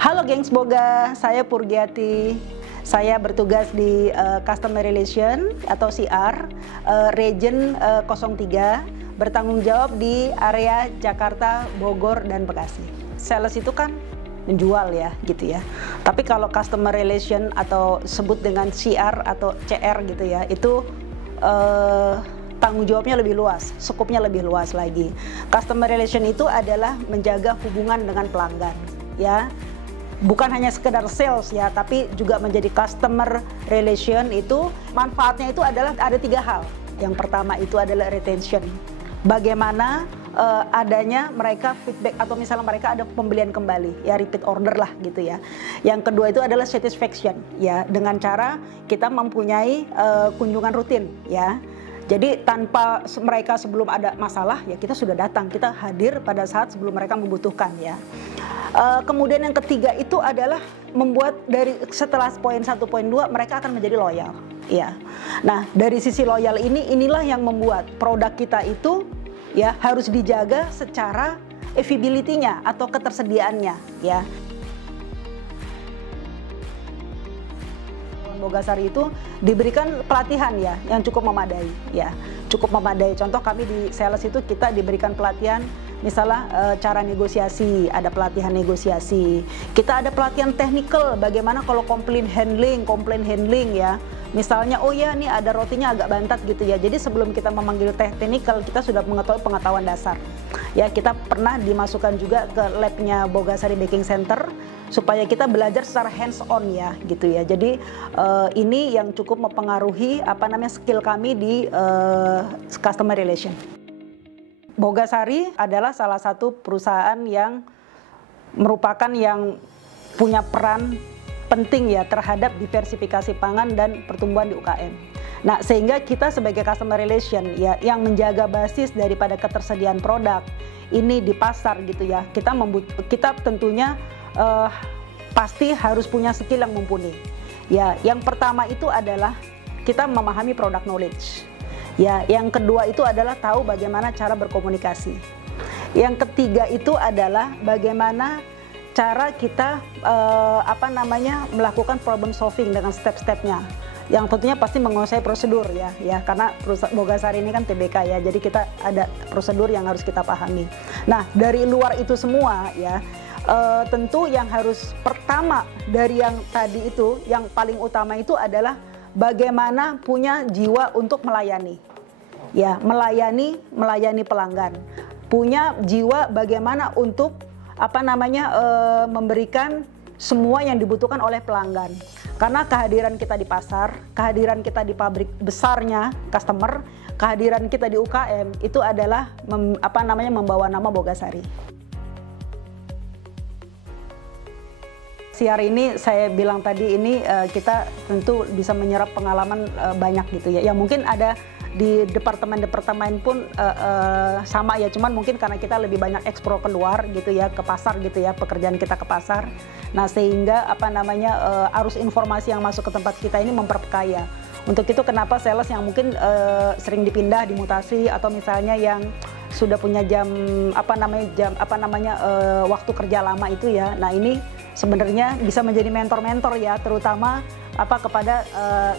Halo gengs Boga, saya Purgiati. Saya bertugas di Customer Relation atau CR, Region 03, bertanggung jawab di area Jakarta, Bogor, dan Bekasi. Sales itu kan menjual ya, gitu ya. Tapi kalau Customer Relation atau sebut dengan CR atau CR gitu ya, itu tanggung jawabnya lebih luas, skupnya lebih luas lagi. Customer Relation itu adalah menjaga hubungan dengan pelanggan, ya. Bukan hanya sekedar sales ya, tapi juga menjadi customer relation. Itu manfaatnya itu adalah ada 3 hal. Yang pertama itu adalah retention. Bagaimana adanya mereka feedback atau misalnya mereka ada pembelian kembali, ya repeat order lah gitu ya. Yang kedua itu adalah satisfaction ya, dengan cara kita mempunyai kunjungan rutin ya. Jadi tanpa mereka sebelum ada masalah ya kita sudah datang, kita hadir pada saat sebelum mereka membutuhkan ya. Kemudian yang ketiga itu adalah membuat dari setelah poin 1, poin 2 mereka akan menjadi loyal ya. Nah dari sisi loyal inilah yang membuat produk kita itu ya harus dijaga secara availability-nya atau ketersediaannya ya. Bogasari itu diberikan pelatihan ya yang cukup memadai ya, cukup memadai. Contoh kami di sales itu kita diberikan pelatihan misalnya cara negosiasi, ada pelatihan negosiasi. Kita ada pelatihan technical bagaimana kalau komplain handling ya. Misalnya oh ya nih ada rotinya agak bantat gitu ya. Jadi sebelum kita memanggil technical kita sudah mengetahui pengetahuan dasar. Ya kita pernah dimasukkan juga ke labnya Bogasari Baking Center supaya kita belajar secara hands on ya gitu ya. Jadi ini yang cukup mempengaruhi skill kami di customer relation. Bogasari adalah salah satu perusahaan yang merupakan yang punya peran penting ya terhadap diversifikasi pangan dan pertumbuhan di UKM. Nah, sehingga kita sebagai customer relation ya yang menjaga basis daripada ketersediaan produk ini di pasar gitu ya. Kita tentunya pasti harus punya skill yang mumpuni. Ya, yang pertama itu adalah kita memahami product knowledge. Ya, yang kedua itu adalah tahu bagaimana cara berkomunikasi. Yang ketiga itu adalah bagaimana cara kita melakukan problem solving dengan step-stepnya. Yang tentunya pasti menguasai prosedur ya, karena Bogasari ini kan TBK ya, jadi kita ada prosedur yang harus kita pahami. Nah, dari luar itu semua ya, tentu yang harus pertama dari yang tadi itu, yang paling utama itu adalah bagaimana punya jiwa untuk melayani, ya melayani pelanggan, punya jiwa bagaimana untuk memberikan semua yang dibutuhkan oleh pelanggan. Karena kehadiran kita di pasar, kehadiran kita di pabrik besarnya customer, kehadiran kita di UKM itu adalah membawa nama Bogasari. CR ini saya bilang tadi ini kita tentu bisa menyerap pengalaman banyak gitu ya. Yang mungkin ada di departemen-departemen pun sama ya, cuman mungkin karena kita lebih banyak ekspor keluar gitu ya, ke pasar gitu ya, pekerjaan kita ke pasar. Nah sehingga arus informasi yang masuk ke tempat kita ini memperkaya. Untuk itu kenapa sales yang mungkin sering dipindah, dimutasi, atau misalnya yang sudah punya waktu kerja lama itu ya. Nah ini sebenarnya bisa menjadi mentor-mentor ya, terutama kepada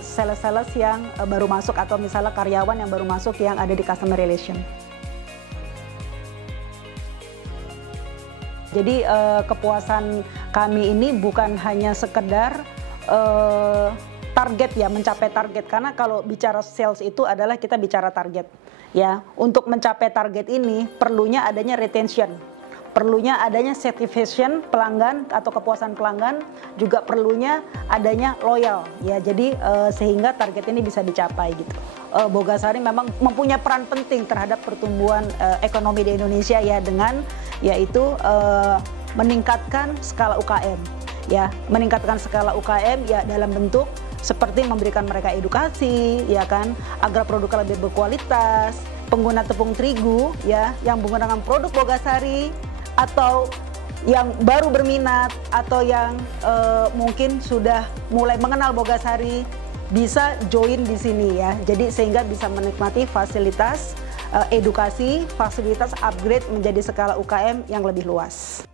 sales-sales yang baru masuk atau misalnya karyawan yang baru masuk yang ada di customer relation. Jadi kepuasan kami ini bukan hanya sekedar target ya, mencapai target, karena kalau bicara sales itu adalah kita bicara target ya. Untuk mencapai target ini perlunya adanya retention, perlunya adanya satisfaction pelanggan atau kepuasan pelanggan, juga perlunya adanya loyal ya. Jadi sehingga target ini bisa dicapai gitu. Bogasari memang mempunyai peran penting terhadap pertumbuhan ekonomi di Indonesia ya, dengan yaitu meningkatkan skala UKM ya, meningkatkan skala UKM ya dalam bentuk seperti memberikan mereka edukasi ya kan, agar produknya lebih berkualitas, pengguna tepung terigu ya yang menggunakan produk Bogasari, atau yang baru berminat atau yang mungkin sudah mulai mengenal Bogasari bisa join di sini ya. Jadi sehingga bisa menikmati fasilitas edukasi, fasilitas upgrade menjadi skala UKM yang lebih luas.